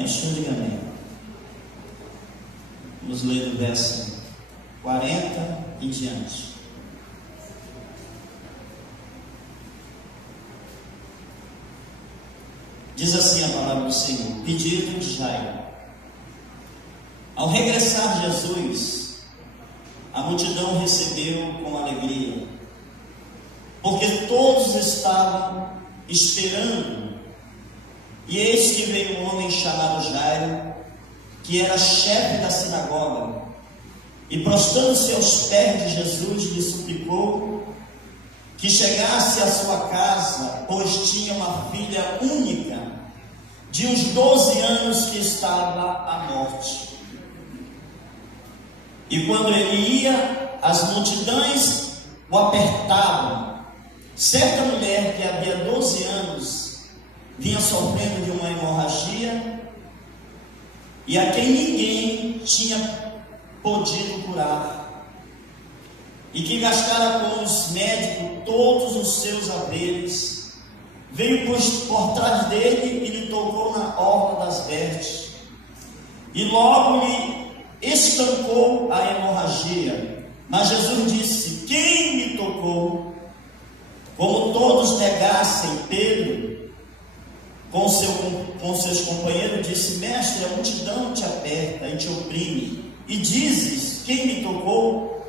Quem achou, diga amém. Vamos ler do verso 40 em diante. Diz assim a palavra do Senhor: pedido de Jairo. Ao regressar Jesus, a multidão recebeu com alegria, porque todos estavam esperando. E eis que veio um homem chamado Jairo, que era chefe da sinagoga, e prostrando-se aos pés de Jesus, lhe suplicou que chegasse à sua casa, pois tinha uma filha única, de uns 12 anos, que estava à morte. E quando ele ia, as multidões o apertavam. Certa mulher que havia 12 anos vinha sofrendo de uma hemorragia, e a quem ninguém tinha podido curar, e que gastara com os médicos todos os seus haveres, veio por trás dele e lhe tocou na orla das vestes, e logo lhe estancou a hemorragia. Mas Jesus disse: quem me tocou? Como todos negassem, Pedro, com seus companheiros, disse: mestre, a multidão te aperta e te oprime, e dizes: quem me tocou?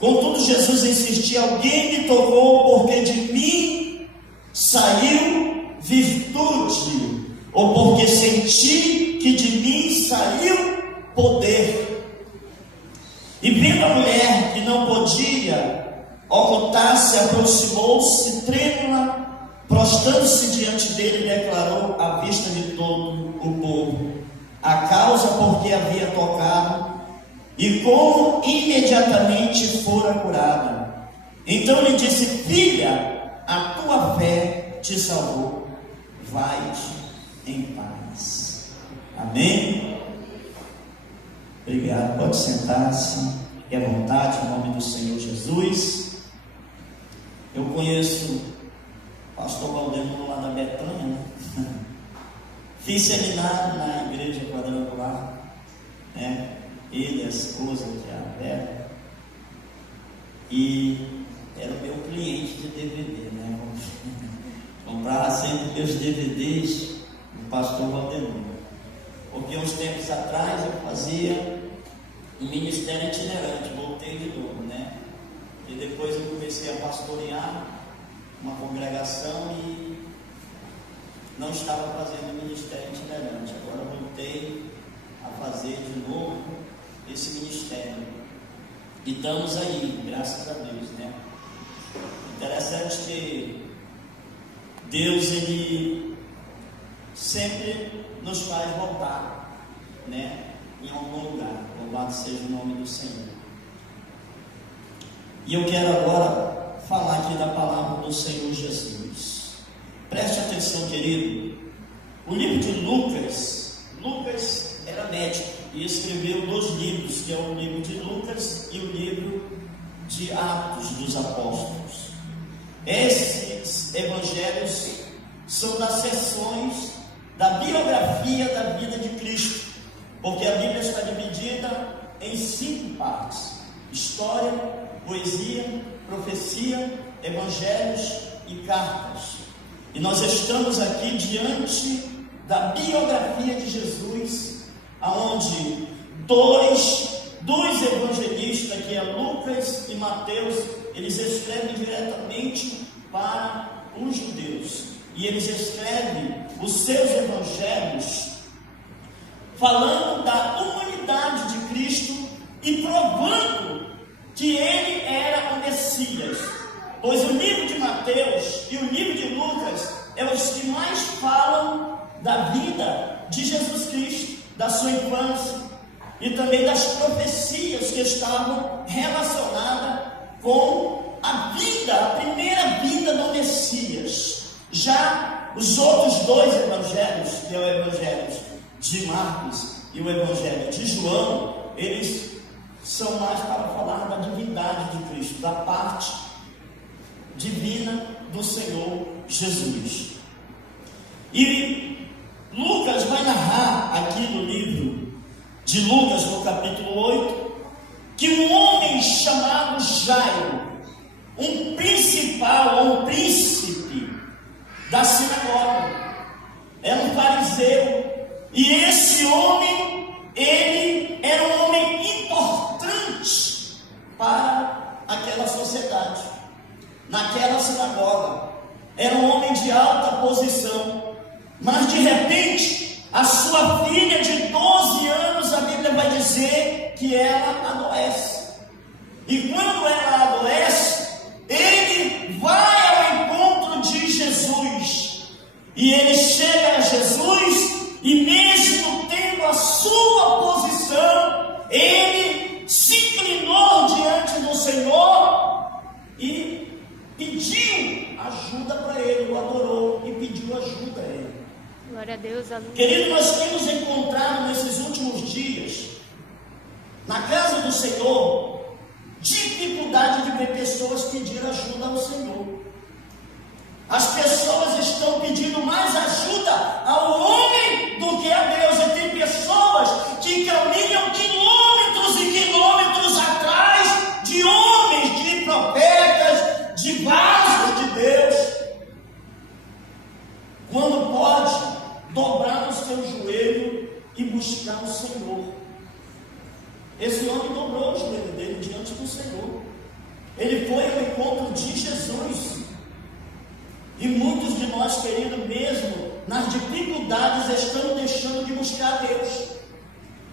Contudo, Jesus insistia: alguém me tocou, porque de mim saiu virtude, ou porque senti que de mim saiu poder. E vendo a mulher que não podia ocultar-se, aproximou-se trêmula, prostrando-se diante dele, e declarou à vista de todo o povo a causa por que havia tocado, e como imediatamente fora curada. Então lhe disse: filha, a tua fé te salvou, vai-te em paz. Amém? Obrigado, pode sentar-se, fique à vontade, em nome do Senhor Jesus. Eu conheço o pastor Valdemiro lá da Betânia, né? Fiz seminário na igreja quadrangular, né? Ele, a esposa, que é a Vera, e era o meu cliente de DVD, né? Comprava sempre meus DVDs do pastor Valdemiro, porque uns tempos atrás eu fazia um ministério itinerante, voltei de novo, né? E depois eu comecei a pastorear uma congregação e não estava fazendo ministério itinerante. Agora voltei a fazer de novo esse ministério. E estamos aí, graças a Deus, né? Interessante que Deus, Ele sempre nos faz voltar, né? Em algum lugar. Louvado seja o nome do Senhor. E eu quero agora falar aqui da palavra do Senhor Jesus. Preste atenção, querido. O livro de Lucas era médico e escreveu 2 livros, que é o livro de Lucas e o livro de Atos dos Apóstolos. Esses evangelhos são das seções da biografia da vida de Cristo, porque a Bíblia está dividida em 5 partes: história, poesia, profecia, evangelhos e cartas. E nós estamos aqui diante da biografia de Jesus, aonde dois evangelistas, que é Lucas e Mateus, eles escrevem diretamente para os judeus, e eles escrevem os seus evangelhos falando da humanidade de Cristo e provando que ele era o Messias, pois o livro de Mateus e o livro de Lucas é os que mais falam da vida de Jesus Cristo, da sua infância e também das profecias que estavam relacionadas com a vida, a primeira vida do Messias. Já os outros 2 evangelhos, que é o evangelho de Marcos e o evangelho de João, eles são mais para falar da divindade de Cristo, da parte divina do Senhor Jesus. E Lucas vai narrar aqui no livro de Lucas, no capítulo 8, que um homem chamado Jairo, um principal, um príncipe da sinagoga, era um fariseu, e esse homem, ele era um homem importante para aquela sociedade, naquela sinagoga. Era um homem de alta posição, mas de repente a sua filha de 12 anos, a Bíblia vai dizer que ela adoece. E quando ela adoece, ele vai ao encontro de Jesus, e ele chega a Jesus, e mesmo tendo a sua posição, ele se inclinou diante do Senhor e pediu ajuda para ele, o adorou e pediu ajuda a ele. Glória a Deus, aleluia. Querido, nós temos encontrado nesses últimos dias, na casa do Senhor, dificuldade de ver pessoas pedir ajuda ao Senhor. As pessoas estão pedindo mais ajuda ao homem do que a Deus. E tem pessoas que caminham quilômetros e quilômetros atrás de homens, de profetas, de vasos de Deus, quando pode dobrar o seu joelho e buscar o Senhor. Esse homem dobrou o joelho dele diante do Senhor. Ele foi ao encontro de Jesus. E muitos de nós, querido, mesmo nas dificuldades, estamos deixando de buscar Deus,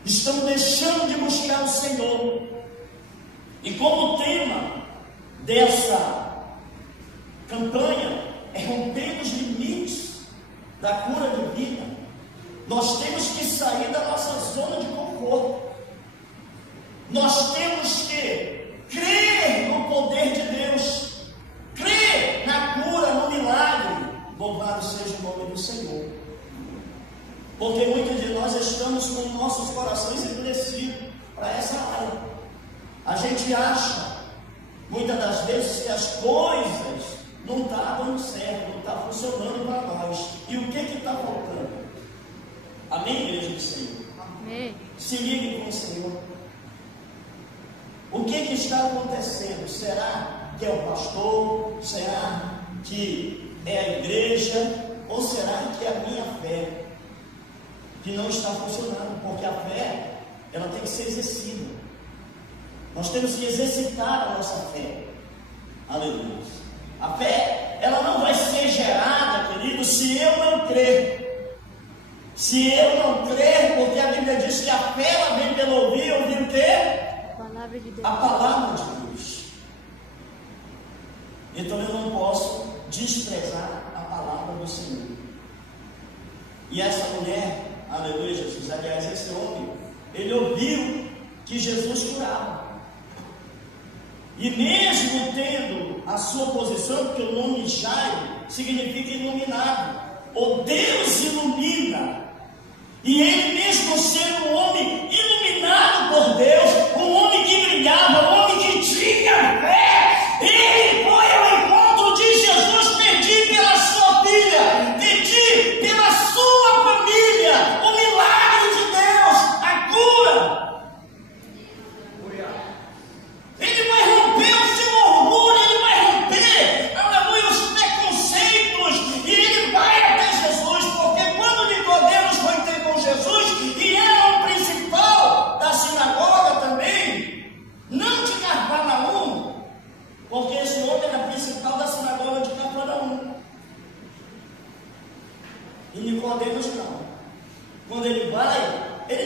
estamos deixando de buscar o Senhor. E como tema dessa campanha é romper os limites da cura de vida, nós temos que sair da nossa zona de conforto. Nós temos que crer no poder de Deus, crer na cura, no milagre. Louvado seja o nome do Senhor. Porque muitos de nós estamos com nossos corações endurecidos para essa área. A gente acha, muitas das vezes, que as coisas não estão dando certo, não estão funcionando para nós. E o que está faltando? Amém, igreja do Senhor? Amém. Se ligue com o Senhor. O que está acontecendo? Será que é o pastor? Será que é a igreja? Ou será que é a minha fé que não está funcionando? Porque a fé, ela tem que ser exercida. Nós temos que exercitar a nossa fé. Aleluia. A fé, ela não vai ser gerada, querido, se eu não crer. Se eu não crer, porque a Bíblia diz que a fé, ela vem pelo ouvir o quê? Palavra de Deus. A palavra de Deus. Então eu não posso desprezar a palavra do Senhor. E essa mulher, aleluia, Jesus, aliás, esse homem, ele ouviu que Jesus curava. E mesmo tendo a sua posição, porque o nome Jairo significa iluminado, o Deus ilumina. E ele mesmo sendo um homem iluminado por Deus, um homem que brilhava, um homem que tinha fé, ele foi ao encontro de Jesus pedir pela sua filha, pedir pela sua família, o milagre de Deus, a cura. Ele vai romper o seu orgulho, ele vai romper, aleluia, os preconceitos, e ele vai até Jesus, porque quando Nicodemos foi ter com Jesus, e era o principal da sinagoga também, não de Cafarnaum, porque esse homem era principal da sinagoga de Cafarnaum, e Nicodemos não. Quando ele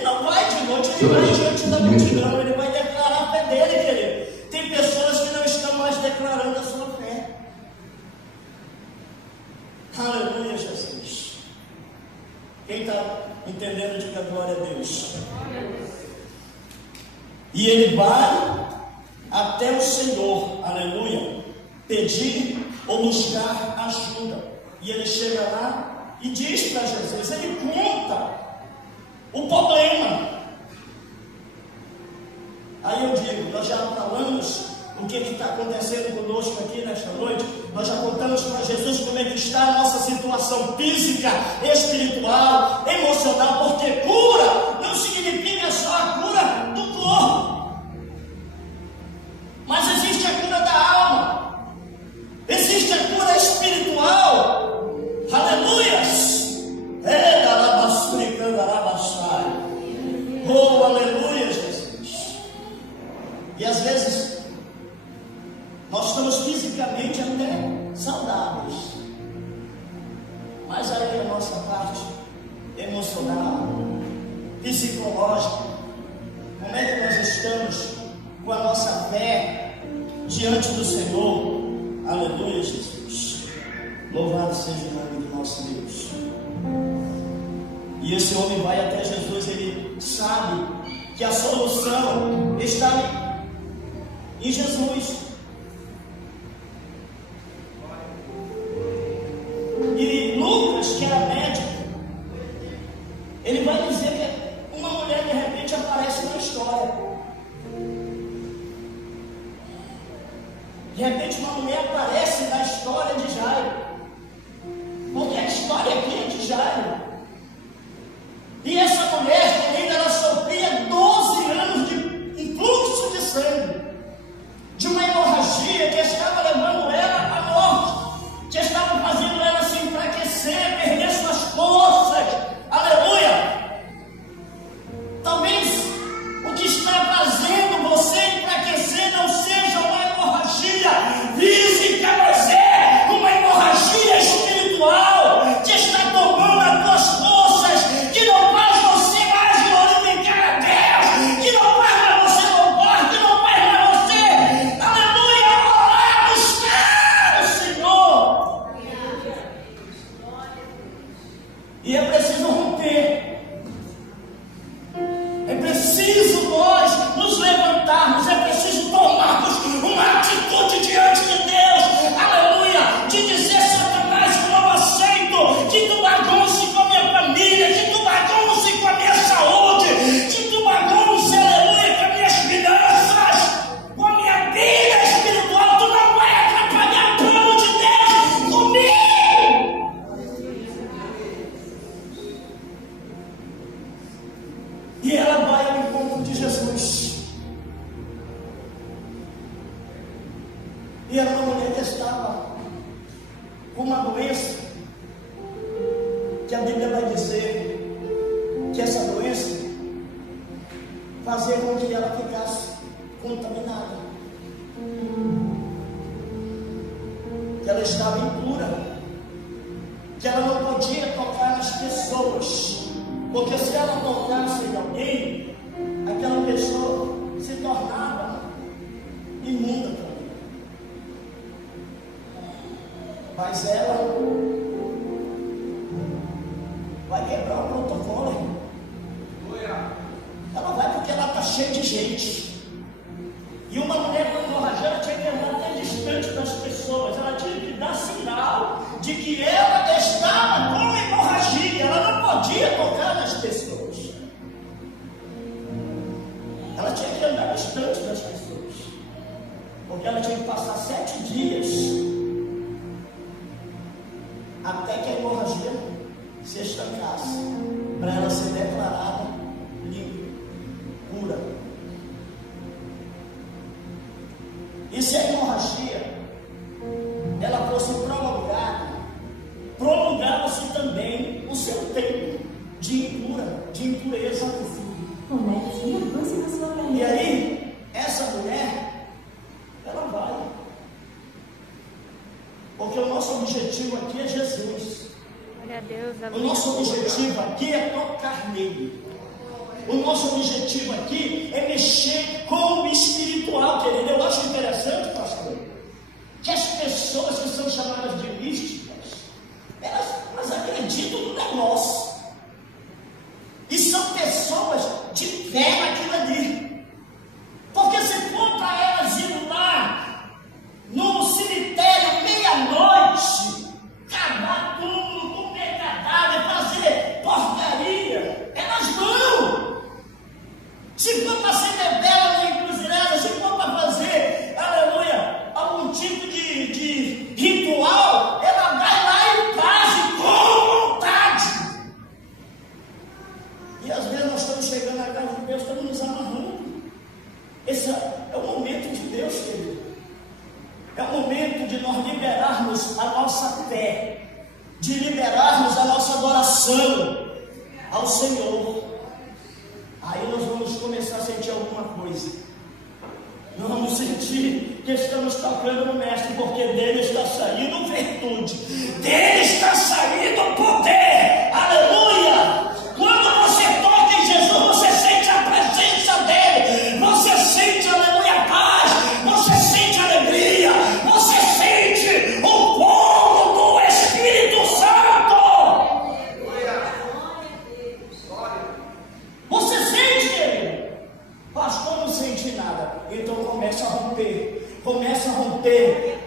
não vai de noite, ele vai diante da multidão, ele vai declarar a fé dele, querido. Tem pessoas que não estão mais declarando a sua fé. Aleluia, Jesus. Quem está entendendo, diga glória a Deus. E ele vai até o Senhor, aleluia, pedir ou buscar ajuda. E ele chega lá e diz para Jesus, ele conta o problema. Aí eu digo, nós já falamos o que está acontecendo conosco. conosco aqui nesta noite, nós já contamos para Jesus como é que está a nossa situação física, espiritual, emocional, porque cura não significa só a cura do corpo, mas existe a cura da alma, existe a cura espiritual. Aleluias! Oh, aleluia, Jesus! E às vezes nós estamos fisicamente até saudáveis, mas aí a nossa parte emocional, psicológica, como é que nós estamos com a nossa fé diante do Senhor? Aleluia, Jesus! Louvado seja o nome do nosso Deus. E esse homem vai até Jesus, ele sabe que a solução está em Jesus. E Lucas, que era médico, ele vai dizer que uma mulher de repente aparece na história. De repente uma mulher aparece na história de Jairo, porque a história aqui é de Jairo. E essa mulher, querida, ela sofria 12 anos de influxo de sangue, de uma hemorragia que estava levando ela à morte, que estava fazendo ela se enfraquecer, perder suas forças. Aleluia! Talvez o que está fazendo você enfraquecer não seja uma hemorragia física, mas é uma hemorragia espiritual que está tomando as tuas forças, que não faz você mais glorificar a Deus, que não faz mais você louvar, que não faz mais você, aleluia, orar, buscar o Senhor. E é preciso romper, é preciso nós nos levantarmos, é preciso tomarmos uma atitude diante de Deus, aleluia, de dizer: Satanás, eu não aceito que tu bagunce com a minha família, que tu bagunce com a minha saúde, que tu bagunce, aleluia, com as minhas finanças, com a minha vida espiritual. Tu não vai atrapalhar o plano de Deus comigo. E ela vai ao encontro de Jesus. E era uma mulher que estava com uma doença, que a Bíblia vai dizer que essa doença fazia com que ela ficasse contaminada, que ela estava impura, que ela não podia tocar nas pessoas, porque se ela tocasse em alguém, aquela pessoa se tornava imunda também. Mas ela vai quebrar o protocolo, irmão. Ela vai porque ela está cheia de gente. E uma mulher com hemorragia, ela tinha que andar até distante das pessoas. Ela tinha que dar sinal de que ela estava com hemorragia. Ela não podia tocar nas pessoas. Ela tinha que andar distante das pessoas, porque ela tinha que passar 7 dias até que a hemorragia se estancasse, para ela ser declarada limpa, pura. E se a hemorragia ela fosse prolongada, prolongava-se também o seu tempo de impureza. E aí, essa mulher, ela vai. Porque o nosso objetivo aqui é Jesus. Glória a Deus, o nosso objetivo aqui é tocar nele. O nosso objetivo aqui é mexer com o espiritual, querido. Eu acho interessante, pastor, que as pessoas que são chamadas de místicas, elas acreditam no negócio. E são pessoas de fé naquilo ali. Porque se for para elas ir lá no cemitério meia-noite, cavar túmulo, comer cadáver, fazer porcaria, elas vão. Se for para ser bebela na encruzilhada, se for para fazer, aleluia, algum tipo de É o momento de nós liberarmos a nossa fé, de liberarmos a nossa adoração ao Senhor. Aí nós vamos começar a sentir alguma coisa. Nós vamos sentir que estamos tocando no Mestre, porque dele está saindo virtude, dele está saindo poder. Aleluia! Quando você toca em Jesus, você sente a presença dele, você sente, aleluia, a paz, você sente alegria, você sente o fogo do Espírito Santo. Você sente, querido? Pastor, não sente nada. Então começa a romper,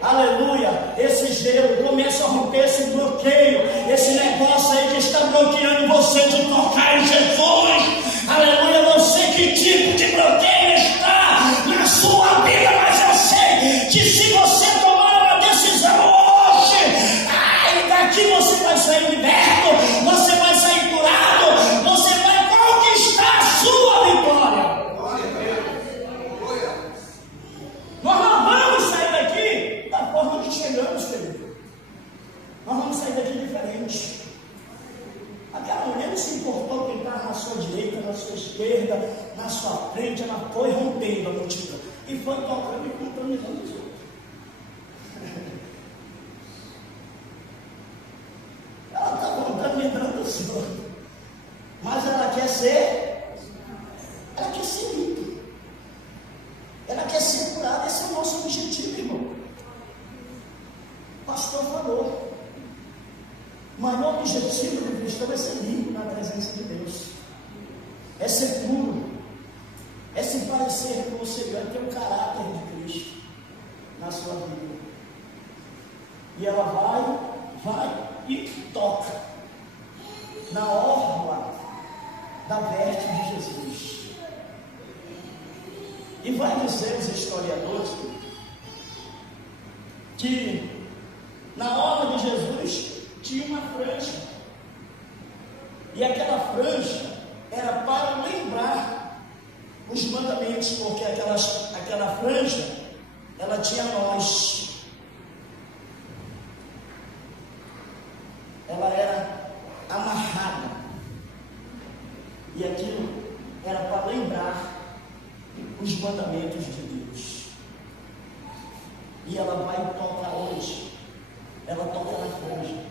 aleluia, esse gelo, começa a romper esse bloqueio, esse negócio aí que está bloqueando você de tocar em Jesus. Aleluia, não sei que tipo de bloqueio está na sua vida, mas eu sei que se você tomar uma decisão hoje, daqui você vai sair liberto, você vai sair curado, você vai conquistar a sua vitória. Nós não vamos sair daqui da forma que chegamos, querido. Nós vamos sair daqui diferente. Aquela mulher não se importou quem estava na sua direita, na sua esquerda, na sua frente. Ela foi rompendo a multidão e foi tocando e contaminando os outros. Ela está contaminando os outros, mas ela quer ser limpa. Ela quer ser curada. Esse é o nosso objetivo, irmão. O pastor falou. O maior objetivo do cristão é ser limpo na presença de Deus. É ser puro. É se parecer com o Senhor, é ter o caráter de Cristo na sua vida. E ela vai e toca na orla da veste de Jesus. E vai dizer os historiadores que na orla de Jesus tinha uma franja, e aquela franja era para lembrar os mandamentos, porque aquela franja ela tinha nós, ela era amarrada, e aquilo era para lembrar os mandamentos de Deus. E ela vai tocar hoje, ela toca na franja,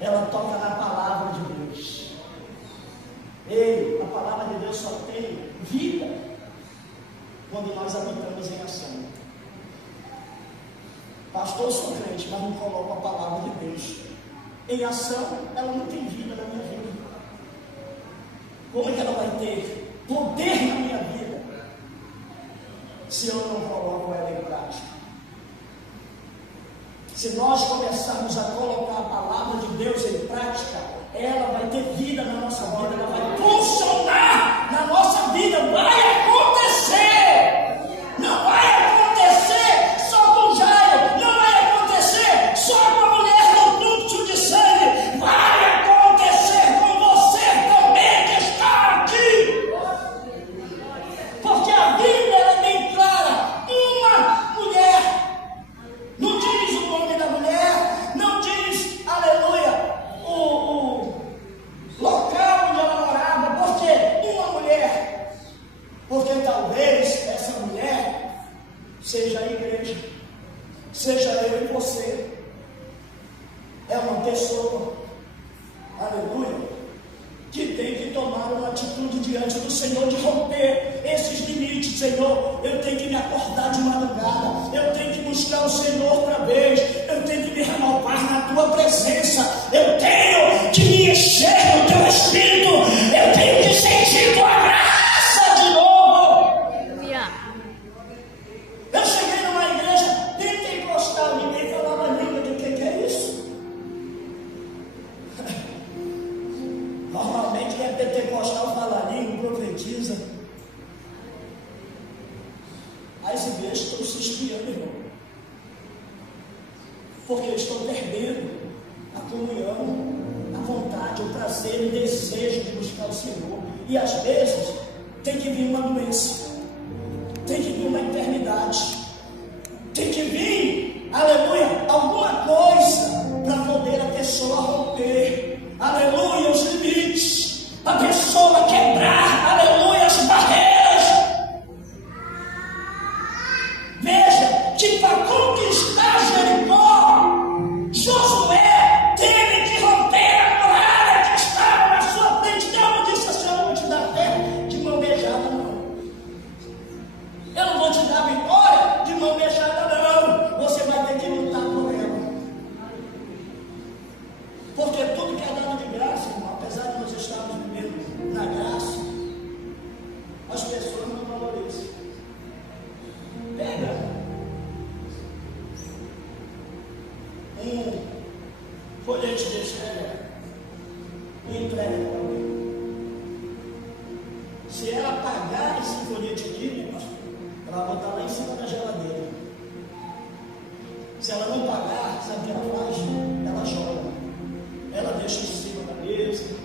ela toca na palavra de Deus. Ei, a palavra de Deus só tem vida quando nós habitamos em ação. Pastor, eu sou crente, mas não coloco a palavra de Deus em ação, ela não tem vida na minha vida. Como é que ela vai ter poder na minha vida se eu não coloco ela em prática? Se nós começarmos a colocar a palavra de Deus em prática, ela vai ter vida na nossa vida, ela vai funcionar na nossa vida, vai acontecer. Não vai acontecer só com Jairo, não vai acontecer só com a mulher do fluxo de sangue, vai acontecer com você também que está aqui. Porque a Bíblia é bem clara, uma mulher, não diz o nome da mulher, não diz, aleluia, o local onde ela morava, porque uma mulher, porque talvez essa mulher seja a igreja, seja eu e você, é uma pessoa, aleluia, que tem que tomar uma atitude diante do Senhor de romper esses limites. Senhor, eu tenho que me acordar de madrugada, eu tenho que buscar o Senhor outra vez, eu tenho que me renovar na Tua presença, eu tenho que me encher do Teu Espírito, eu tenho que sentir Tua graça de novo. Eu cheguei numa igreja pentecostal, ninguém falava língua, de que é isso? Normalmente quem é pentecostal fala língua, profetiza. As igrejas estão se esfriando, irmão, porque estão perdendo a comunhão, a vontade, o prazer e o desejo de buscar o Senhor. E às vezes tem que vir uma doença, tem que vir uma enfermidade, colhete de entrega e entrega para alguém. Se ela pagar esse colhete aqui, né, pastor, ela vai botar lá em cima da geladeira. Se ela não pagar, sabe o que ela faz? Ela joga. Ela deixa em cima da mesa,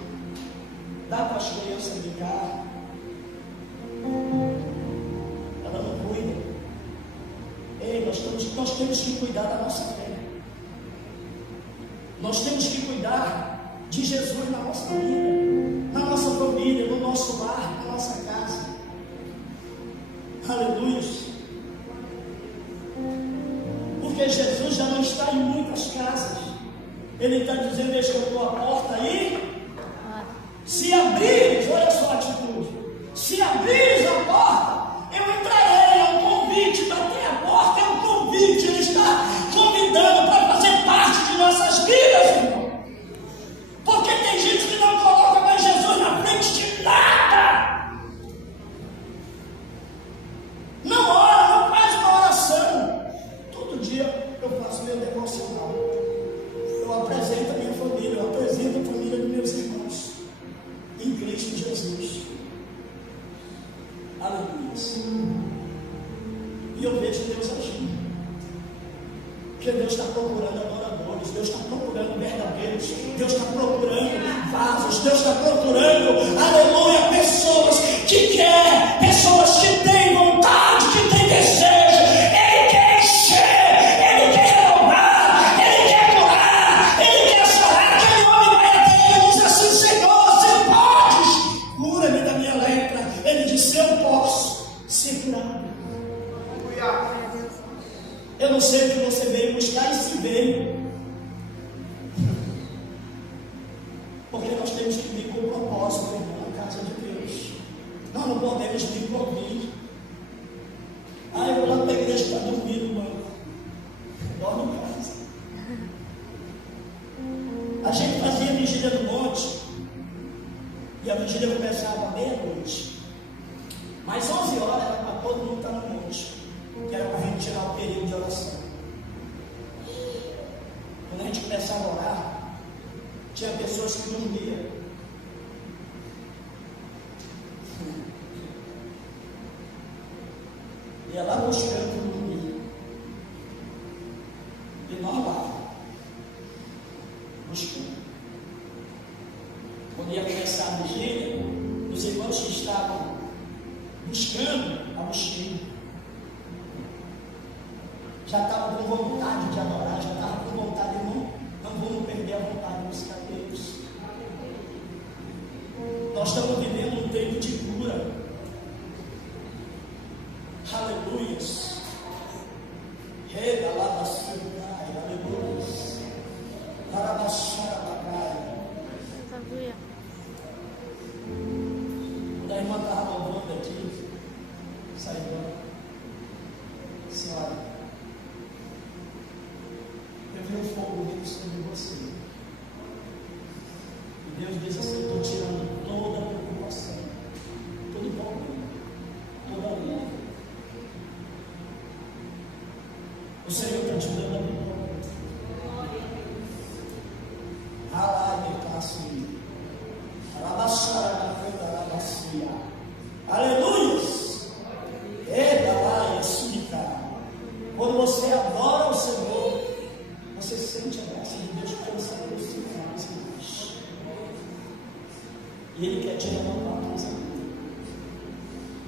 dá para as crianças brincar. Ela não cuida. Ei, nós temos que cuidar da nossa fé. Nós temos que cuidar de Jesus na nossa vida, na nossa família, no nosso lar, na nossa casa. Aleluia. Porque Jesus já não está em muitas casas. Ele está dizendo: deixa eu pôr a porta aí. Se abrires, olha só a atitude. Se abrires a porta, eu entrarei. É um convite. Bater a porta é um convite. Ele está convidando para fazer parte de nossas vidas, irmão. Porque tem gente que não coloca mais Jesus na frente de nada. Não ora, não faz uma oração. Todo dia eu faço meu devocional. Eu apresento a minha família, eu apresento a família dos meus irmãos em Cristo Jesus. Aleluia. E eu vejo Deus agindo. Porque Deus está procurando adoradores, Deus está procurando verdadeiros, Deus está procurando vasos, Deus está procurando, aleluia, pessoas que querem, pessoas que têm vontade, que têm desejo. Ele quer encher, Ele quer renovar, Ele quer curar, Ele quer sarar. Aquele homem vai até Ele e diz assim: Senhor, você podes, cura-me da minha lepra. Ele disse: eu posso ser curado. Eu não sei o que você veio buscar, e se veio. Porque nós temos que vir com propósito, irmão, na casa de Deus. Nós não podemos vir por vir. Eu vou lá para a igreja para dormir no banco. Dorme em casa. A gente fazia a vigília do monte. E a vigília começava à meia-noite. Mas 11 horas era para todo mundo estar no monte. Que era para a gente tirar o período de oração. Quando a gente começava a orar, tinha pessoas que dormiam. Ia lá buscando dormir. E nós lá, buscando. Quando ia começar a vigília, os irmãos que estavam buscando, a busquinha, já estavam com vontade de adorar, já estavam com vontade de não vamos perder a vontade de buscar Deus. Nós estamos vivendo um tempo de cura. Aleluia. Rega lá da cidade, aleluia. Arabaxara bacai. Aleluia. Quando a irmã estava louvando aqui, saiu. Senhora, eu vi um fogo vindo sobre você. E Deus diz assim: eu estou tirando toda a preocupação, todo problema, toda a luta. O Senhor está te dando a vitória. Alai-me-cassi. Alabaxara-me-candarabassia. Aleluia. Quando você adora o Senhor, você sente a graça de Deus, porque você aproxima mais e mais. E Ele quer te renovar mais ainda.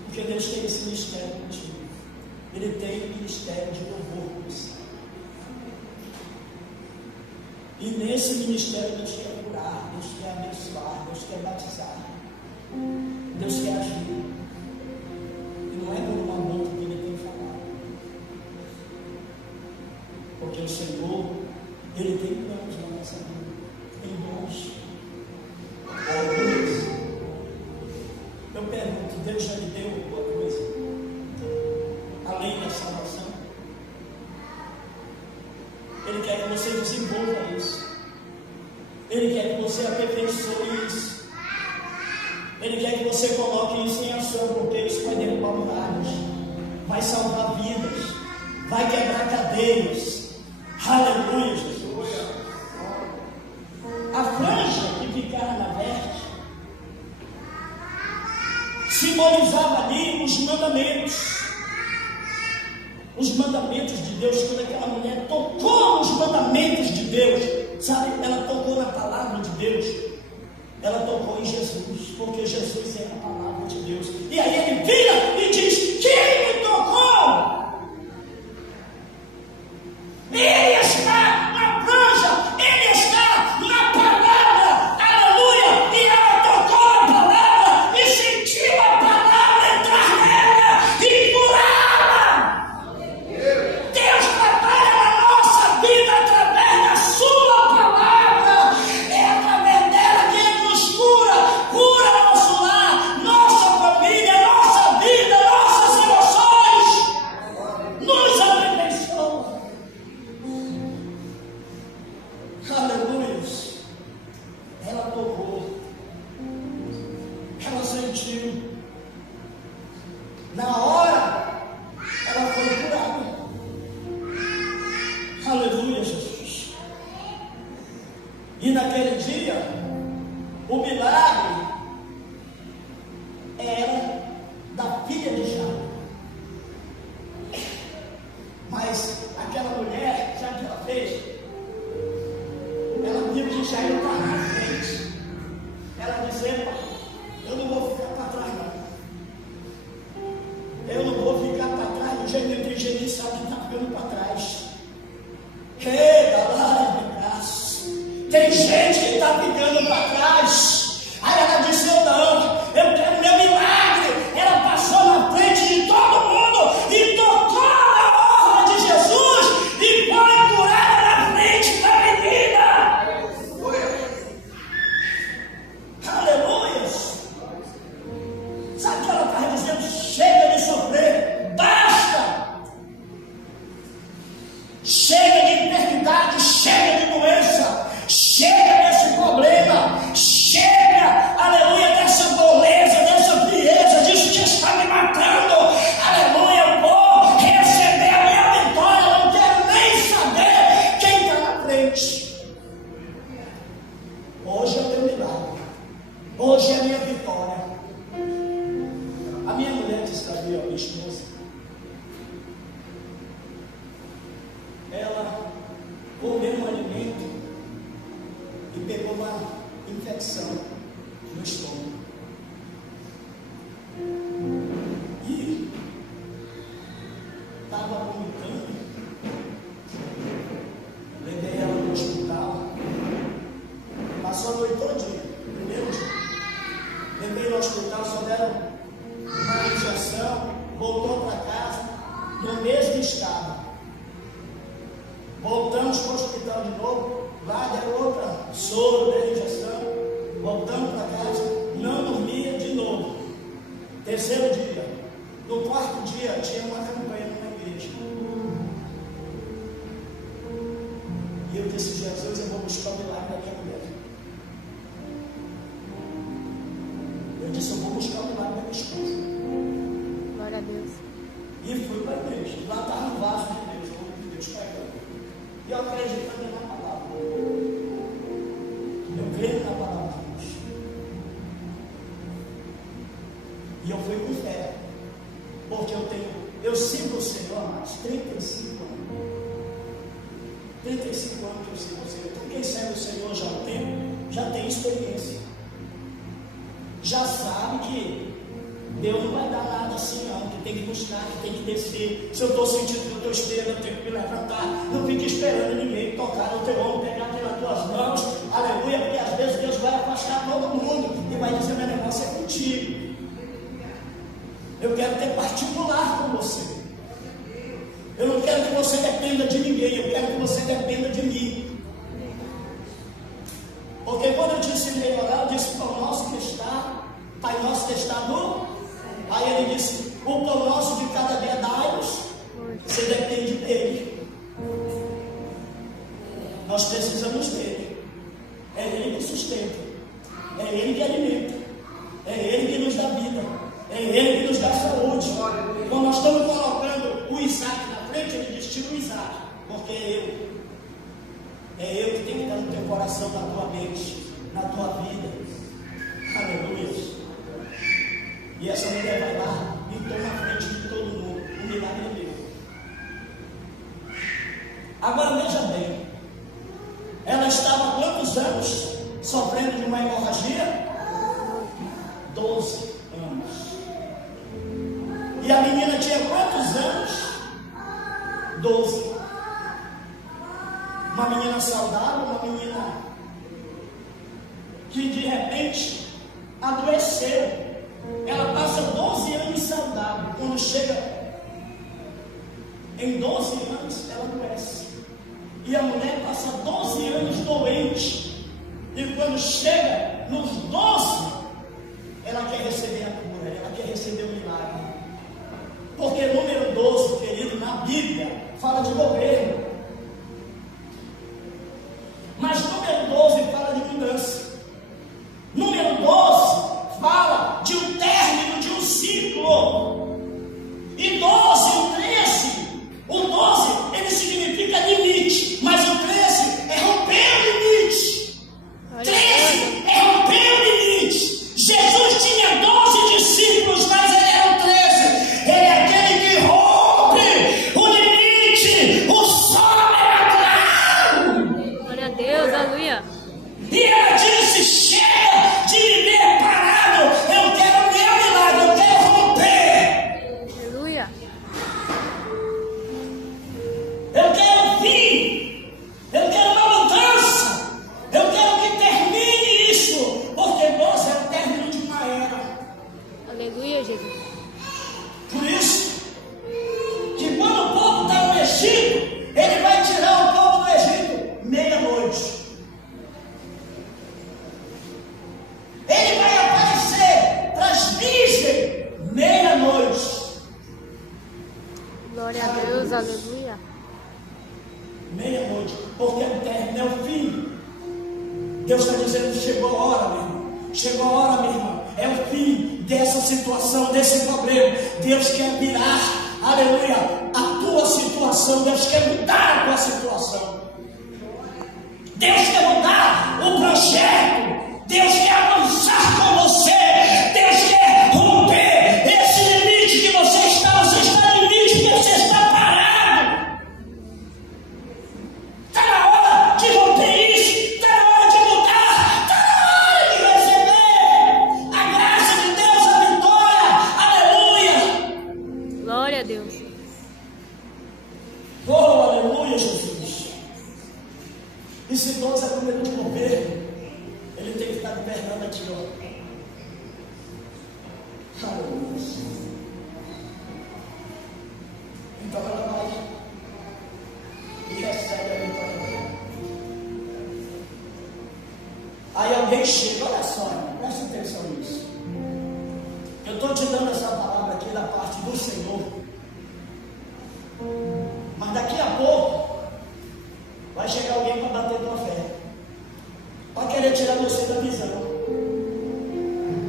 Porque Deus tem esse ministério contigo. Ele tem o ministério de louvor com você. E nesse ministério Deus quer curar, Deus quer abençoar, Deus quer batizar, Deus quer agir. E não é por uma boca que Ele tem falado. Porque o Senhor, Ele tem planos na nossa vida, tem dons. Aleluia. Eu pergunto: Deus já lhe deu alguma coisa além da salvação? Ele quer que você desenvolva isso. Ele quer que você aperfeiçoe isso. Ele quer que você coloque isso em ação, porque isso vai derrubar muralhas, vai salvar vidas, vai quebrar cadeias. Aleluia, Jesus. mandamentos. Os mandamentos de Deus, quando aquela mulher tocou nos mandamentos de Deus, sabe, ela tocou na palavra de Deus, ela tocou em Jesus, porque Jesus é a palavra de Deus. E aí ele vira e diz: quem me tocou? Ele está na franja, ele está na palavra, aleluia. E ela tocou a palavra e sentiu a palavra entrar nela e curá-la. Deus trabalha na nossa vida através da sua palavra. É através dela que ele nos cura nosso lar, nossa família, nossa vida, nossas emoções, nos aperfeiçoa. Aleluia. Ela tocou, ela sentiu, na hora ela foi curada. Aleluia, Jesus. E naquele dia o milagre era da filha de Jairo. Mas aquela mulher, sabe o que ela fez? Ela viu que Jairo estava na frente. Ela disse: epa, eu não vou ficar para trás não. Eu não vou ficar para trás do jeito que o gente sabe que está ficando para trás. Tem gente que está ficando para trás. Aí ela disse: eu não, eu quero meu milagre. Ela passou na frente de todo mundo e tocou na orla de Jesus e foi curada na frente da menina. Aleluia. Sabe o que ela estava dizendo? Chega de sofrer, basta. Chega de enfermidade, chega de doença, chega desse problema, chega, aleluia, dessa moleza, dessa frieza, disso que está me matando. Aleluia, eu vou receber a minha vitória, eu não quero nem saber quem está na frente. Hoje é o meu milagre, hoje é a minha vitória. A minha mulher que está ali, ó, minha esposa, ela comeu um alimento e pegou uma infecção no estômago. E estava vomitando. Levei ela no hospital. Passou a noite todinha. Primeiro dia. Levei no hospital, só deram uma injeção. Voltou para casa no mesmo estado. Voltamos para o hospital de novo, lá deram outra soro, deram injeção, voltamos para casa, não dormia de novo. Terceiro dia, no quarto dia tinha uma campanha na igreja. E eu disse: Jesus, eu vou buscar o milagre da minha mulher. Eu disse: eu vou buscar o milagre da minha esposa. Glória a Deus. E fui para a igreja, lá estava no vaso de Deus, o nome de Deus pregando. E eu acredito também na palavra. Eu creio na palavra de Deus. E eu fui com fé. Porque eu sigo o Senhor há mais 35 anos. 35 anos que eu sigo o Senhor. Então quem segue o Senhor já há um tempo, já tem experiência. Já sabe que Deus não vai dar nada assim não, que tem que buscar, que tem que descer. Se eu estou sentindo que eu estou esperando, eu tenho que me levantar. Não fique esperando ninguém tocar no teu ombro, pegar aqui nas tuas mãos, aleluia, porque às vezes Deus vai afastar todo mundo e vai dizer: meu negócio é contigo. Eu quero ter particular com você. Eu não quero que você dependa de ninguém, eu quero que você dependa de mim. Porque quando eu te ensinei a orar, eu disse: Pai nosso que está, Pai nosso que está no... Aí ele disse: o pão nosso de cada dia dai-nos. Você depende dele. Nós precisamos dele. É ele que sustenta. É ele que alimenta. É ele que nos dá vida. É ele que nos dá saúde. Quando nós estamos colocando o Isaac na frente, ele diz: tira o Isaac, porque é eu. É eu que tenho que estar no teu coração, na tua mente, na tua vida. Aleluia. E essa mulher vai lá e estou na frente de todo mundo. O milagre é meu. Agora veja bem, ela estava há quantos anos sofrendo de uma hemorragia? 12 anos. E a menina tinha quantos anos? 12. Uma menina saudável, uma menina que de repente adoeceu. Ela passa 12 anos saudável. Quando chega em 12 anos, ela adoece. E a mulher passa 12 anos doente. E quando chega nos 12, ela quer receber a cura, ela quer receber o milagre. Porque número 12, querido, na Bíblia, fala de governo. Mas número 12 fala de mudança. Número 12 fala de um término de um ciclo. E 12, o 13, o 12, ele significa limite. Mas o 13 é romper o limite. 13 é romper o limite. Jesus tinha 12 discípulos, mas ele era o 13. Ele é aquele que rompe o limite, o sobrenatural. Glória a Deus, aleluia. E ela disse: chega de viver parado. Eu quero o meu milagre, eu quero romper. Aleluia. Eu quero fim. Eu quero uma mudança. Eu quero que termine isso. Porque 12 é o término de uma era. Aleluia, Jesus. Por isso, que quando o povo está no Egito, ele vai tirar o povo do Egito meia-noite. Ele vai aparecer para as virgens meia-noite. Glória a Deus, aleluia. Meia-noite, porque o término é o fim. Deus está dizendo: chegou a hora, meu irmão. Chegou a hora, minha irmã. É o fim dessa situação, desse problema. Deus quer virar, aleluia, a tua situação. Deus quer mudar a tua situação. Deus quer mudar o projeto. Deus quer avançar com você. Deus quer romper esse limite que você está. Você está no limite porque você está parado. Está na hora de romper isso. Está na hora de mudar. Está na hora de receber a graça de Deus, a vitória. Aleluia. Glória a Deus. Oh, aleluia, Jesus. E se 12 é número de governo, ele tem que estar governando aqui, ó. Aleluia. Então ela vai e recebe a vitória. Aí alguém chega, olha só, presta atenção nisso. Eu estou te dando essa palavra aqui da parte do Senhor. Mas daqui a pouco vai chegar alguém para bater tua fé, para querer tirar você da visão,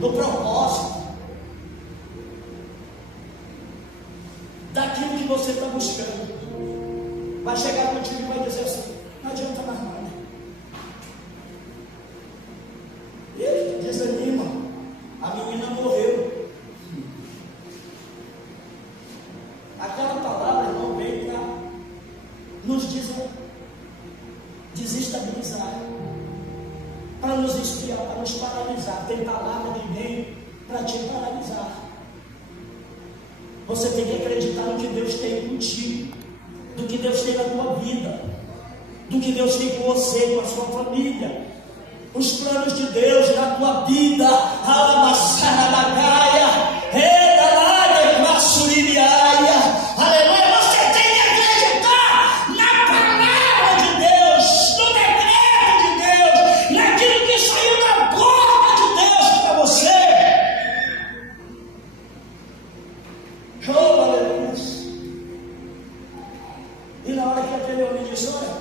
do propósito, daquilo que você está buscando. Vai chegar contigo e vai dizer assim: não adianta mais nada. E desanima. A menina morreu. Aquela palavra, irmão, vem para nos desestabilizar, para nos espiar, para nos paralisar. Tem palavra que vem para te paralisar. Você tem que acreditar no que Deus tem contigo, do que Deus tem na tua vida, do que Deus tem com você, com a sua família. Os planos de Deus na tua vida. Aleluia. Você tem que acreditar na palavra de Deus, no decreto de Deus, naquilo que saiu da boca de Deus para você. Oh, aleluia. E na hora que aquele homem disse: olha,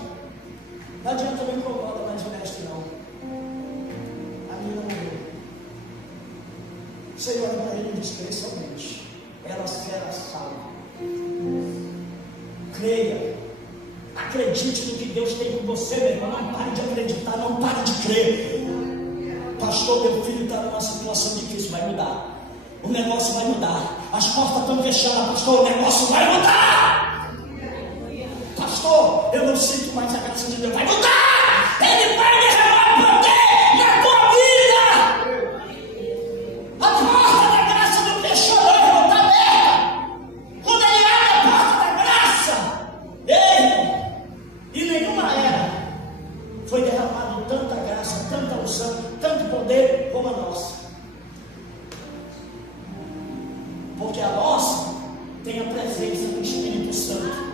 não adianta me incomodar mais o mestre, não. A menina morreu. O Senhor para ele diz: crê somente, ela será salva. Creia, acredite no que Deus tem com você, meu irmão. Não pare de acreditar, não pare de crer. Pastor, meu filho está numa situação difícil. Vai mudar, o negócio vai mudar. As portas estão fechadas, pastor, o negócio vai mudar. Pastor, eu não sinto mais a graça de Deus. Vai mudar! Ele vai derramar poder na tua vida! A porta da graça do questionário está aberta! Quando ele abre a porta da graça, em nenhuma era foi derramado tanta graça, tanta unção, tanto poder como a nossa. Porque a nossa tem a presença do Espírito Santo.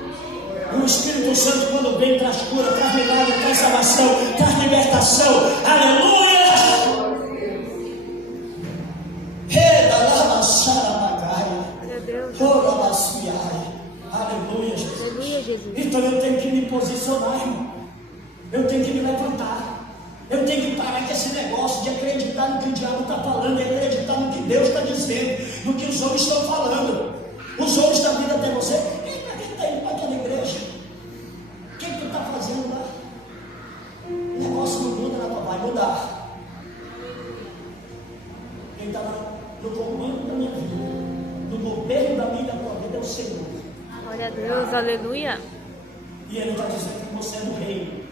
O Espírito Santo, quando vem, traz cura, traz milagre, traz salvação, traz libertação. Aleluia! Aleluia, Jesus. Aleluia, Jesus. Então eu tenho que me posicionar, irmão. Eu tenho que me levantar. Eu tenho que parar com esse negócio de acreditar no que o diabo está falando, e acreditar no que Deus está dizendo, no que os homens estão falando. Os homens estão vindo até você. E para quem está indo para aquela igreja? O que tu está fazendo lá? O negócio não muda, não vai mudar. Quem está no comando da minha vida, no governo da minha vida é o Senhor. Glória a Deus, aleluia. E Ele está dizendo que você é do reino.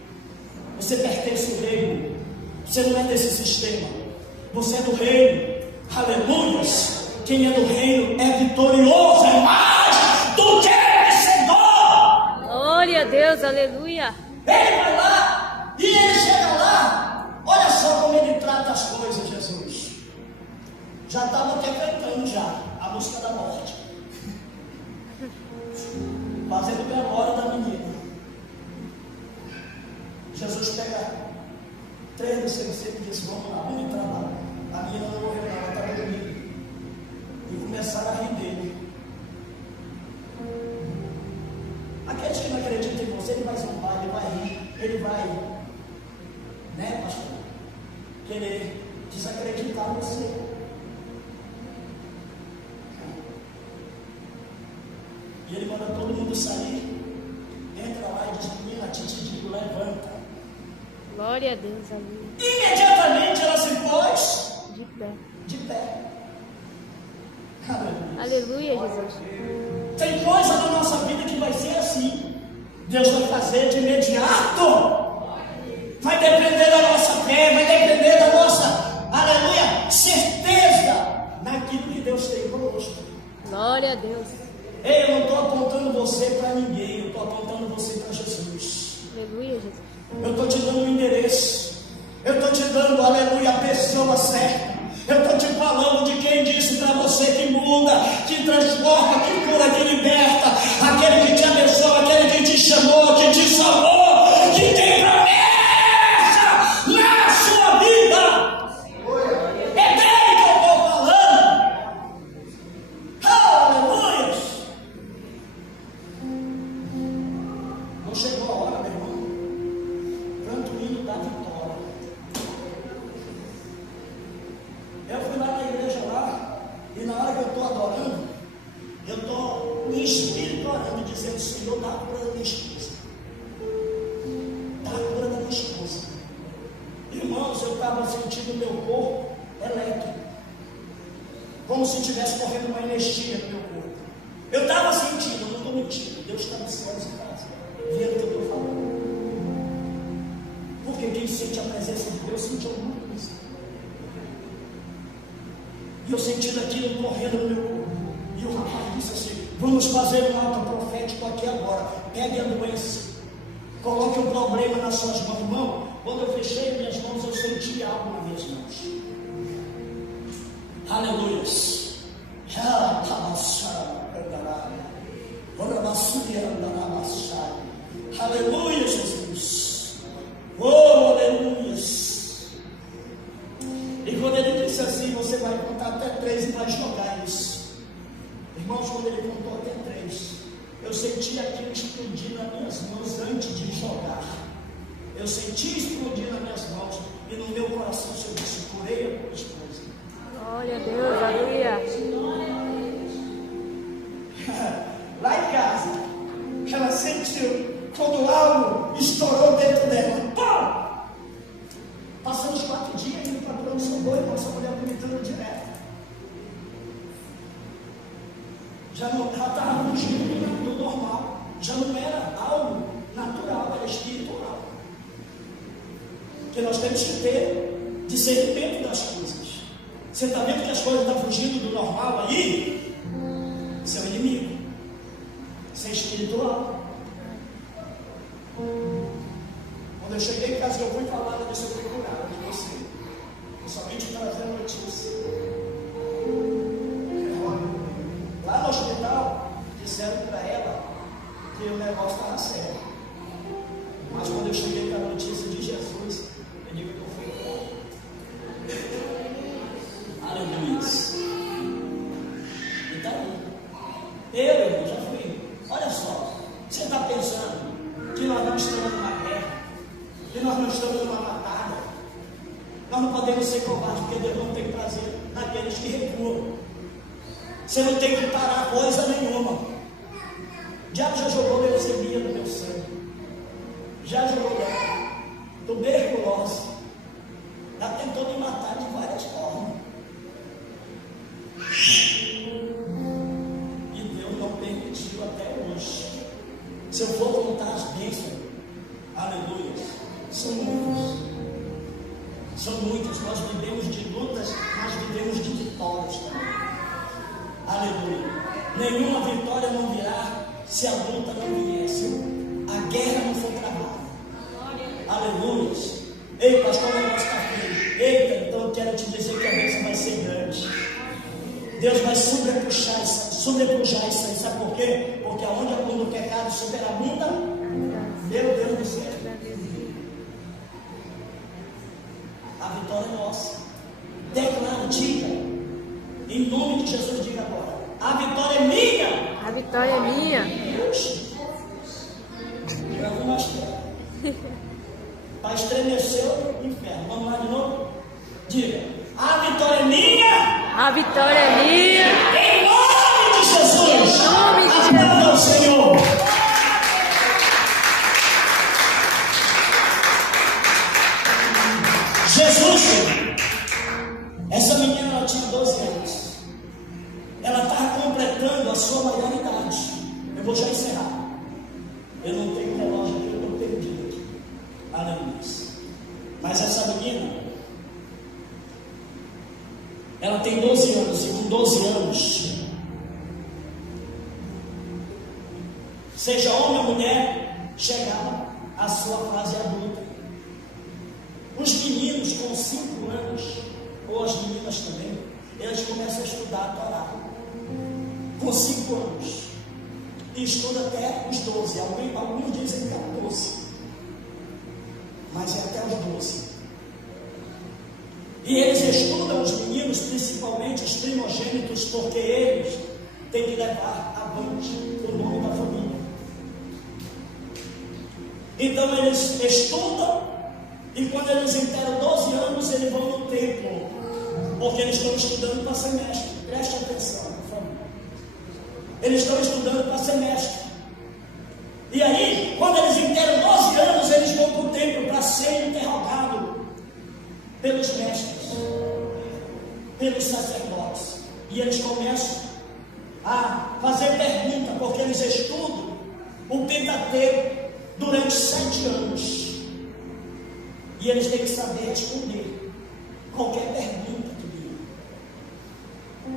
Você pertence ao reino. Você não é desse sistema. Você é do reino. Aleluias. Quem é do reino é vitorioso. É mais do que vencedor. Glória a Deus, aleluia. Ele vai lá. E ele chega lá. Olha só como ele trata as coisas, Jesus. Já estava até cantando já a música da morte. Fazendo memória da menina. Jesus pega 3 dos seus discípulos e disse: vamos lá, vamos entrar lá. A menina não morreu, não, ela estava dormindo. E começaram a rir dele. Aqueles que não acreditam em você, ele vai zombar, ele vai rir, ele vai, né, pastor? Querer desacreditar você. E ele manda todo mundo sair. Entra lá e diz: menina, te digo, levanta. Glória a Deus, aleluia. Imediatamente ela se pôs De pé. de pé. Aleluia. Aleluia, Jesus. Tem coisa na nossa vida que vai ser assim. Deus vai fazer de imediato. Vai depender da nossa fé, vai depender da nossa, aleluia, certeza naquilo que Deus tem conosco. Glória a Deus. Ei, eu não estou apontando você para ninguém, eu estou apontando você para Jesus. Aleluia, Jesus. Eu estou te dando o endereço. Eu estou te dando, aleluia, a pessoa certa. Eu estou te falando de quem disse para você que muda, que transforma, que cura, que liberta. Aquele que te abençoa, aquele que te chamou, que te salvou, que tem promessa na sua vida. É dele que eu estou falando. Aleluia. Não chegou a hora, meu irmão. Canto o hino da vitória. Eu fui lá na igreja lá, e na hora que eu estou adorando, eu estou em espírito orando, dizendo: Senhor, dá a cura da minha esposa. Dá a cura da minha esposa. Irmãos, eu estava sentindo o meu corpo elétrico, como se estivesse correndo uma energia no meu corpo. Eu estava sentindo, eu não estou mentindo. Deus está nos céus em casa, vendo o que eu estou falando. Porque quem sente a presença de Deus sente alguma coisa. E eu sentindo aquilo correndo no meu corpo. E o rapaz disse assim: vamos fazer um ato profético aqui agora. Pegue a doença, coloque o problema nas suas mãos. Irmão, quando eu fechei minhas mãos, eu senti algo nas minhas mãos. Aleluia. Aleluia, Jesus. Oh, aleluia. E quando ele disse assim: você vai contar até 3 e vai jogar isso. Irmãos, quando ele contou até 3, eu senti aquilo explodir nas minhas mãos antes de jogar. Eu senti explodir nas minhas mãos. E no meu coração eu disse: curei a minha esposa. Glória a Deus, aleluia. Lá em casa, ela sentiu quando algo estourou dentro dela. Pum! Passamos 4 dias indo para pronto-socorro e nossa mulher vomitando direto. já estava fugindo do normal, já não era algo natural, era espiritual. Porque nós temos que ter discernimento das coisas. Você está vendo que as coisas estão fugindo do normal aí? Seu inimigo. Isso é espiritual. Quando eu cheguei em casa, eu fui falar da pessoa curada de você. Eu somente trazer notícia. Lá no hospital, disseram para ela que o negócio estava sério. Mas quando eu cheguei com a notícia de Jesus, eu digo que eu fui curado. Aleluia. E está aí. Eu já fui. Olha só, você está pensando que nós não estamos numa guerra, que nós não estamos numa batalha. Nós não podemos ser covardes, porque Deus não tem prazer naqueles que recuam. Você não tem que parar coisa nenhuma. O diabo já jogou leucemia no meu sangue, já jogou tuberculose, já tentou me matar de várias formas. E Deus não permitiu até hoje. Se eu for contar as bênçãos, aleluia, são muitas. São muitas. Nós vivemos de lutas, mas vivemos de vitórias também. Aleluia. Nenhuma vitória não virá se a luta não viesse, a guerra não for travada. Aleluia. Ei, pastor, o negócio está feio. Eita, então eu quero te dizer que a bênção vai ser grande. Deus vai sobrepujar isso aí. Sabe por quê? Porque aonde abunda o pecado, superabunda. Meu Deus do céu. A vitória é nossa. Declara, diga. Em nome de Jesus, diga agora. A vitória é minha. A vitória é minha. Oxi. Eu não mais quero. Para estremecer o inferno. Vamos lá de novo? Diga. A vitória é minha. A vitória é minha. Em nome de Jesus. Em nome de Jesus. Aplauda ao Senhor. Jesus, essa menina ela tinha 12 anos. Ela estava completando a sua maioridade. Eu vou já encerrar. Eu não tenho relógio aqui, eu estou perdido aqui. Aleluia. Mas essa menina, ela tem 12 anos, e com 12 anos, seja homem ou mulher, chegava à sua fase adulta. Os meninos com 5 anos, ou as meninas também, elas começam a estudar a Torá. Com 5 anos. E estuda até os 12. Alguns dizem 14. Mas é até os 12. E eles estudam os meninos, principalmente os primogênitos, porque eles têm que levar avante o nome da família. Então eles estudam. E quando eles interam 12 anos, eles vão no templo, porque eles estão estudando para ser mestre. Preste atenção, por favor. Eles estão estudando para ser mestre. E aí, quando eles interam 12 anos, eles vão para o templo para ser interrogados pelos mestres, pelos sacerdotes. E eles começam a fazer pergunta, porque eles estudam o Pentateuco durante 7 anos. E eles têm que saber responder qualquer pergunta que vier.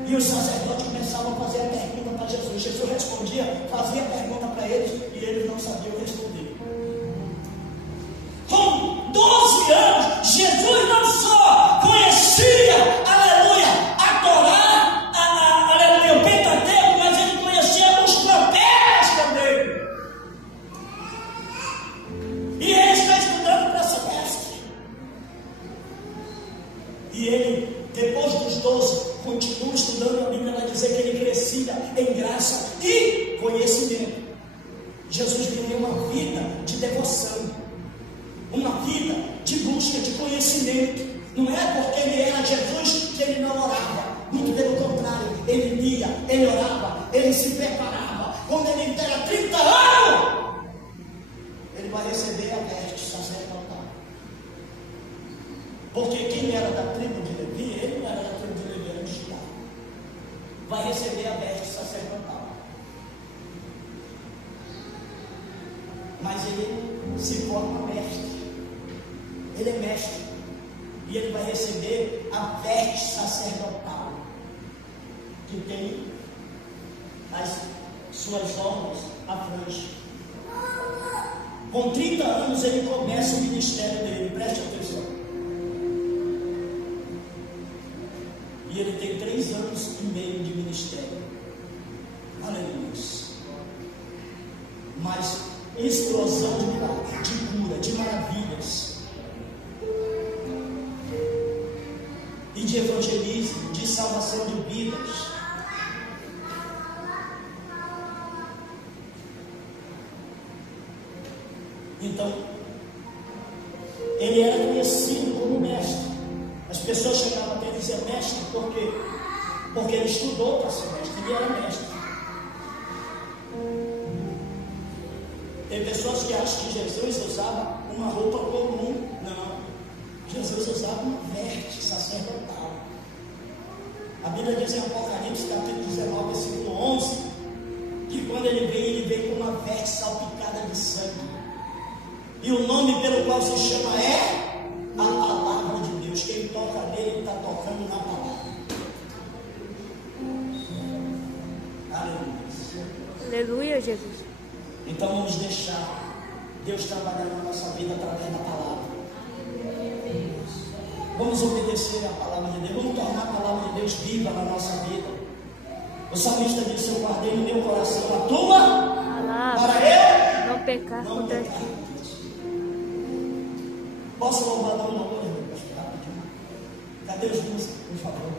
E os sacerdotes começavam a fazer a pergunta para Jesus. Jesus respondia, fazia a pergunta para eles e eles não sabiam responder. Com 12 anos, Jesus não só conhecia, aleluia, a Torá, aleluia, o Pentateuco, mas ele conhecia os profetas também. E ele está estudando para ser mestre. E ele, depois dos 12, continua estudando a Bíblia, vai dizer que ele crescia em graça e conhecimento. Jesus viveu uma vida de devoção, uma vida de busca, de conhecimento. Não é porque ele era Jesus que ele não orava. Muito pelo contrário, ele lia, ele orava, ele se preparava. Quando ele inteira 30 anos, ele vai receber a veste sacerdotal. Porque quem era da tribo de Levi, ele não era da tribo de Levi, era de Judá. Vai receber a veste sacerdotal. mas ele se torna mestre. Ele é mestre. E ele vai receber a veste sacerdotal, que tem as suas honras à frente. Com 30 anos ele começa o ministério dele, preste atenção. E ele tem 3 anos e meio de ministério. Aleluia. Mas explosão de milagres, de cura, de maravilhas, e de evangelismo, de salvação de vidas. Então, ele era conhecido como mestre. As pessoas chegavam até a dizer mestre, porque ele estudou para ser mestre, ele era mestre. Tem pessoas que acham que Jesus usava uma roupa comum. Não, Jesus usava uma veste sacerdotal. A Bíblia diz em Apocalipse, capítulo 19, versículo 11, que quando ele veio com uma veste salpicada de sangue. E o nome pelo qual se chama é a palavra de Deus. Quem toca nele está tocando na palavra. Aleluia. Aleluia, Jesus. Então vamos deixar Deus trabalhar na nossa vida através da palavra. Vamos obedecer a palavra de Deus. Vamos tornar a palavra de Deus viva na nossa vida. O salmista disse: eu guardei no meu coração a tua Palavra. para eu Não pecar não contra pecar. ti. Posso louvar o nome do Senhor, rapidinho? Cadê os músicos, por favor?